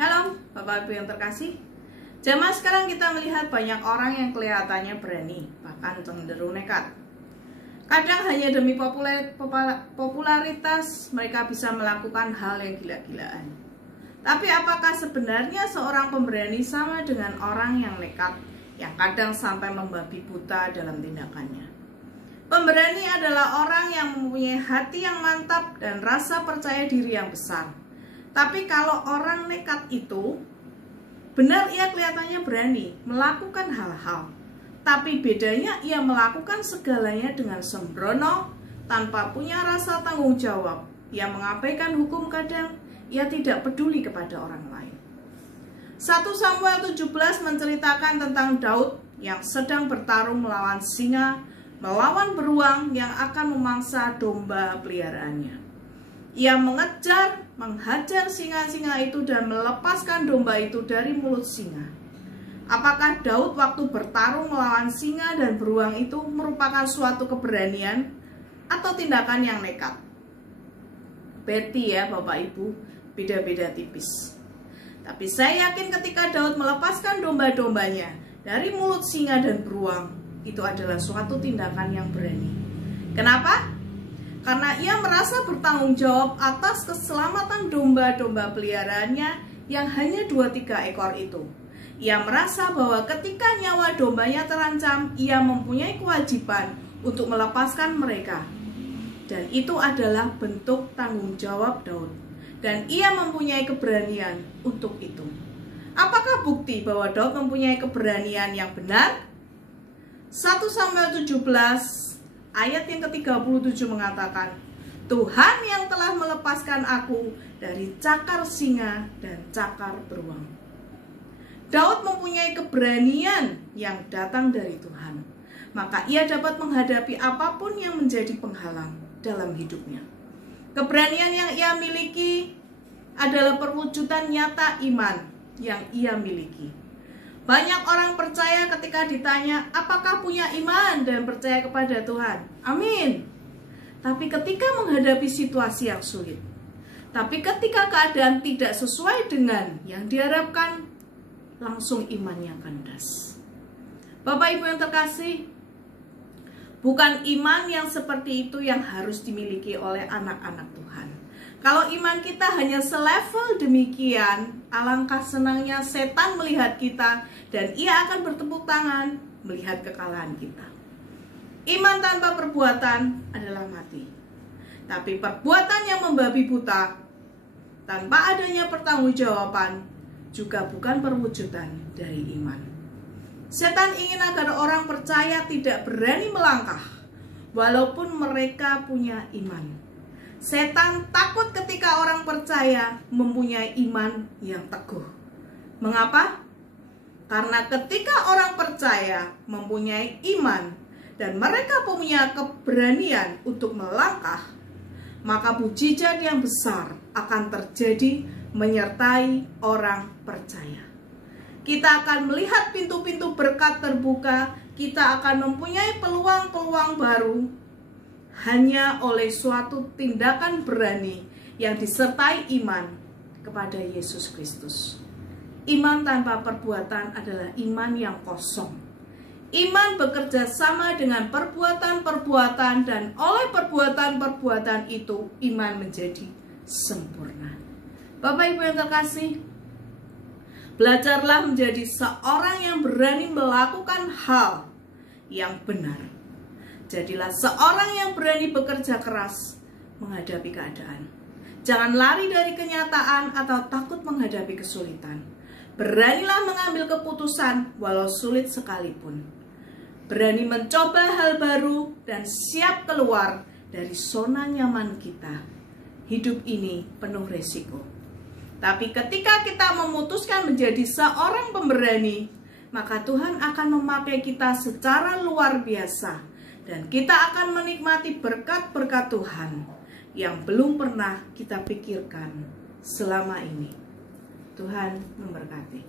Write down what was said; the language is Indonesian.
Shalom, Bapak Ibu yang terkasih. Zaman sekarang kita melihat banyak orang yang kelihatannya berani, bahkan cenderung nekat. Kadang hanya demi popularitas mereka bisa melakukan hal yang gila-gilaan. Tapi apakah sebenarnya seorang pemberani sama dengan orang yang nekat, yang kadang sampai membabi buta dalam tindakannya? Pemberani adalah orang yang mempunyai hati yang mantap dan rasa percaya diri yang besar. Tapi kalau orang nekat itu, benar ia kelihatannya berani melakukan hal-hal, tapi bedanya ia melakukan segalanya dengan sembrono, tanpa punya rasa tanggung jawab. Ia mengabaikan hukum, kadang ia tidak peduli kepada orang lain. 1 Samuel 17 menceritakan tentang Daud yang sedang bertarung melawan singa, melawan beruang yang akan memangsa domba peliharaannya. Ia menghajar singa-singa itu dan melepaskan domba itu dari mulut singa. Apakah Daud waktu bertarung melawan singa dan beruang itu merupakan suatu keberanian atau tindakan yang nekat? Beti ya Bapak Ibu, beda-beda tipis. Tapi saya yakin ketika Daud melepaskan domba-dombanya dari mulut singa dan beruang, itu adalah suatu tindakan yang berani. Kenapa? Karena ia merasa bertanggung jawab atas keselamatan domba-domba peliharaannya yang hanya 2-3 ekor itu. Ia merasa bahwa ketika nyawa dombanya terancam, ia mempunyai kewajiban untuk melepaskan mereka. Dan itu adalah bentuk tanggung jawab Daud. Dan ia mempunyai keberanian untuk itu. Apakah bukti bahwa Daud mempunyai keberanian yang benar? 1 Samuel 17 ayat yang ke-37 mengatakan, Tuhan yang telah melepaskan aku dari cakar singa dan cakar beruang. Daud mempunyai keberanian yang datang dari Tuhan. Maka ia dapat menghadapi apapun yang menjadi penghalang dalam hidupnya. Keberanian yang ia miliki adalah perwujudan nyata iman yang ia miliki. Banyak orang percaya ketika ditanya, apakah punya iman dan percaya kepada Tuhan? Amin. Tapi ketika menghadapi situasi yang sulit, tapi ketika keadaan tidak sesuai dengan yang diharapkan, langsung imannya kandas. Bapak Ibu yang terkasih, bukan iman yang seperti itu yang harus dimiliki oleh anak-anak Tuhan. Kalau iman kita hanya selevel demikian, alangkah senangnya setan melihat kita dan ia akan bertepuk tangan melihat kekalahan kita. Iman tanpa perbuatan adalah mati. Tapi perbuatan yang membabi buta tanpa adanya pertanggungjawaban juga bukan perwujudan dari iman. Setan ingin agar orang percaya tidak berani melangkah walaupun mereka punya iman. Setan takut ketika orang percaya mempunyai iman yang teguh. Mengapa? Karena ketika orang percaya mempunyai iman dan mereka punya keberanian untuk melangkah, maka mukjizat yang besar akan terjadi menyertai orang percaya. Kita akan melihat pintu-pintu berkat terbuka, kita akan mempunyai peluang-peluang baru hanya oleh suatu tindakan berani yang disertai iman kepada Yesus Kristus. Iman tanpa perbuatan adalah iman yang kosong. Iman bekerja sama dengan perbuatan-perbuatan dan oleh perbuatan-perbuatan itu iman menjadi sempurna. Bapak Ibu yang terkasih, belajarlah menjadi seorang yang berani melakukan hal yang benar. Jadilah seorang yang berani bekerja keras menghadapi keadaan. Jangan lari dari kenyataan atau takut menghadapi kesulitan. Beranilah mengambil keputusan walau sulit sekalipun. Berani mencoba hal baru dan siap keluar dari zona nyaman kita. Hidup ini penuh resiko. Tapi ketika kita memutuskan menjadi seorang pemberani, maka Tuhan akan memakai kita secara luar biasa. Dan kita akan menikmati berkat-berkat Tuhan yang belum pernah kita pikirkan selama ini. Tuhan memberkati.